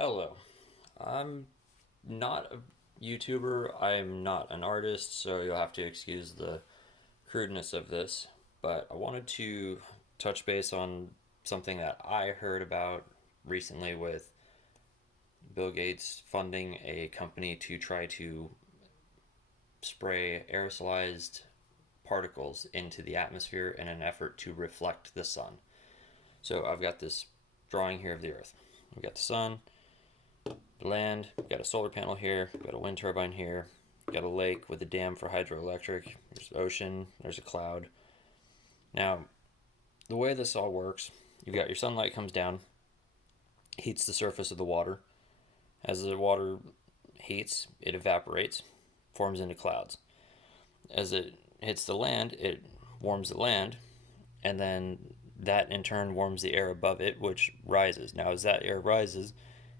Hello. I'm not a YouTuber. I'm not an artist, so you'll have to excuse the crudeness of this. But I wanted to touch base on something that I heard about recently with Bill Gates funding a company to try to spray aerosolized particles into the atmosphere in an effort to reflect the sun. So I've got this drawing here of the Earth. We've got the sun, the land, we've got a solar panel here, we've got a wind turbine here, we've got a lake with a dam for hydroelectric, there's the ocean, there's a cloud. Now, the way this all works, you've got your sunlight comes down, heats the surface of the water. As the water heats, it evaporates, forms into clouds. As it hits the land, it warms the land, and then that in turn warms the air above it, which rises. Now, as that air rises,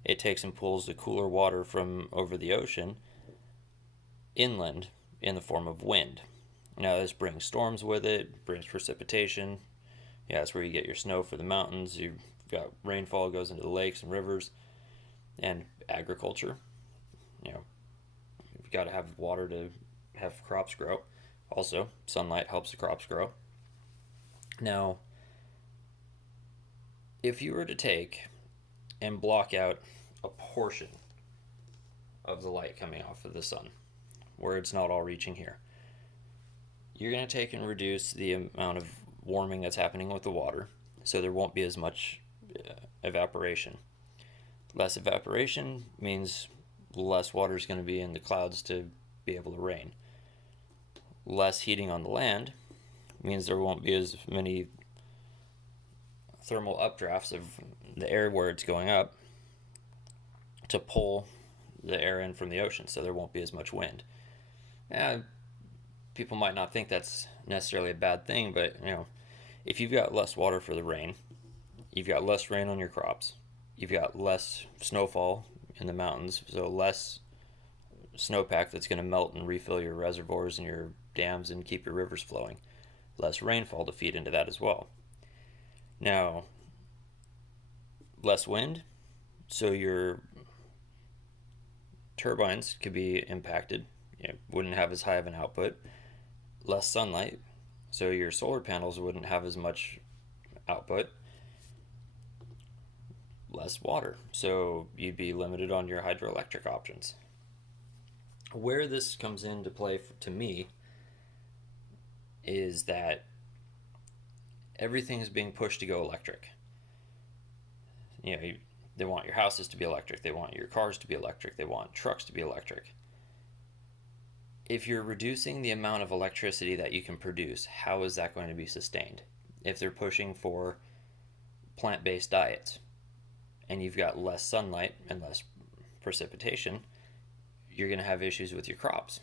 it takes and pulls the cooler water from over the ocean inland in the form of wind. Now, this brings storms with it, brings precipitation. Yeah, that's where you get your snow for the mountains. You've got rainfall goes into the lakes and rivers, and agriculture. You know, you've got to have water to have crops grow. Also, sunlight helps the crops grow. Now, if you were to take and block out a portion of the light coming off of the sun, where it's not all reaching here, you're going to take and reduce the amount of warming that's happening with the water, so there won't be as much evaporation. Less evaporation means less water is going to be in the clouds to be able to rain. Less heating on the land means there won't be as many thermal updrafts of the air where it's going up to pull the air in from the ocean, so there won't be as much wind. People might not think that's necessarily a bad thing, but if you've got less water for the rain, you've got less rain on your crops, you've got less snowfall in the mountains, so less snowpack that's going to melt and refill your reservoirs and your dams and keep your rivers flowing. Less rainfall to feed into that as well. Now, less wind, so your turbines could be impacted, wouldn't have as high of an output. Less sunlight, so your solar panels wouldn't have as much output. Less water, so you'd be limited on your hydroelectric options. Where this comes into play to me is that everything is being pushed to go electric. They want your houses to be electric, they want your cars to be electric, they want trucks to be electric. If you're reducing the amount of electricity that you can produce, how is that going to be sustained? If they're pushing for plant-based diets and you've got less sunlight and less precipitation, you're going to have issues with your crops.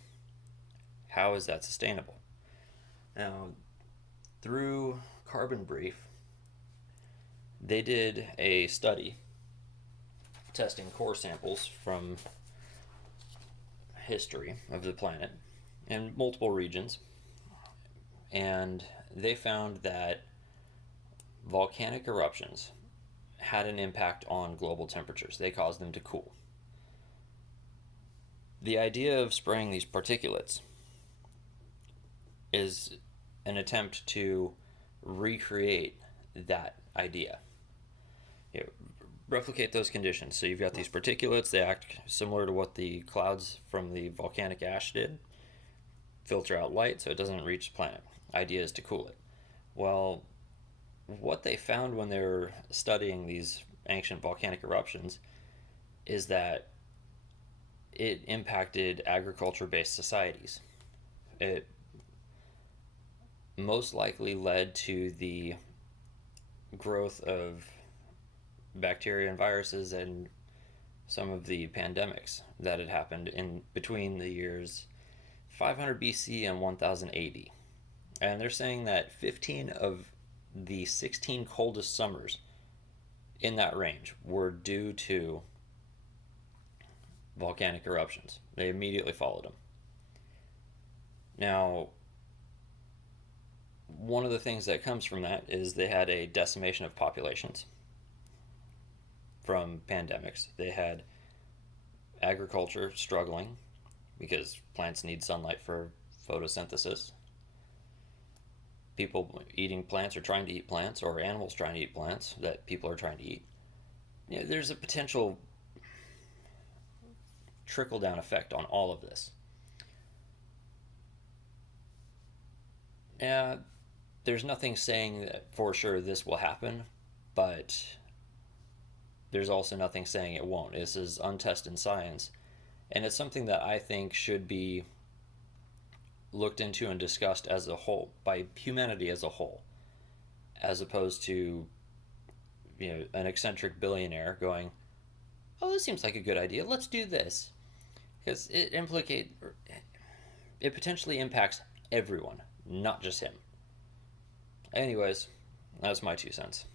How is that sustainable? Now, through Carbon Brief, they did a study testing core samples from history of the planet in multiple regions, and they found that volcanic eruptions had an impact on global temperatures. They caused them to cool. The idea of spraying these particulates is an attempt to recreate that idea. Replicate those conditions. So you've got these particulates, they act similar to what the clouds from the volcanic ash did, filter out light so it doesn't reach the planet. Idea is to cool it. Well, what they found when they were studying these ancient volcanic eruptions is that it impacted agriculture-based societies. It most likely led to the growth of bacteria and viruses and some of the pandemics that had happened in between the years 500 BC and 1000 AD. And they're saying that 15 of the 16 coldest summers in that range were due to volcanic eruptions. They immediately followed them. Now, one of the things that comes from that is they had a decimation of populations. from pandemics. They had agriculture struggling because plants need sunlight for photosynthesis. People eating plants or trying to eat plants, or animals trying to eat plants that people are trying to eat. There's a potential trickle down effect on all of this. Uh, there's nothing saying that for sure this will happen, but there's also nothing saying it won't. This is untested science, and it's something that I think should be looked into and discussed as a whole by humanity as a whole, as opposed to an eccentric billionaire going, "Oh, this seems like a good idea. Let's do this," because it potentially impacts everyone, not just him. Anyways, that's my 2 cents.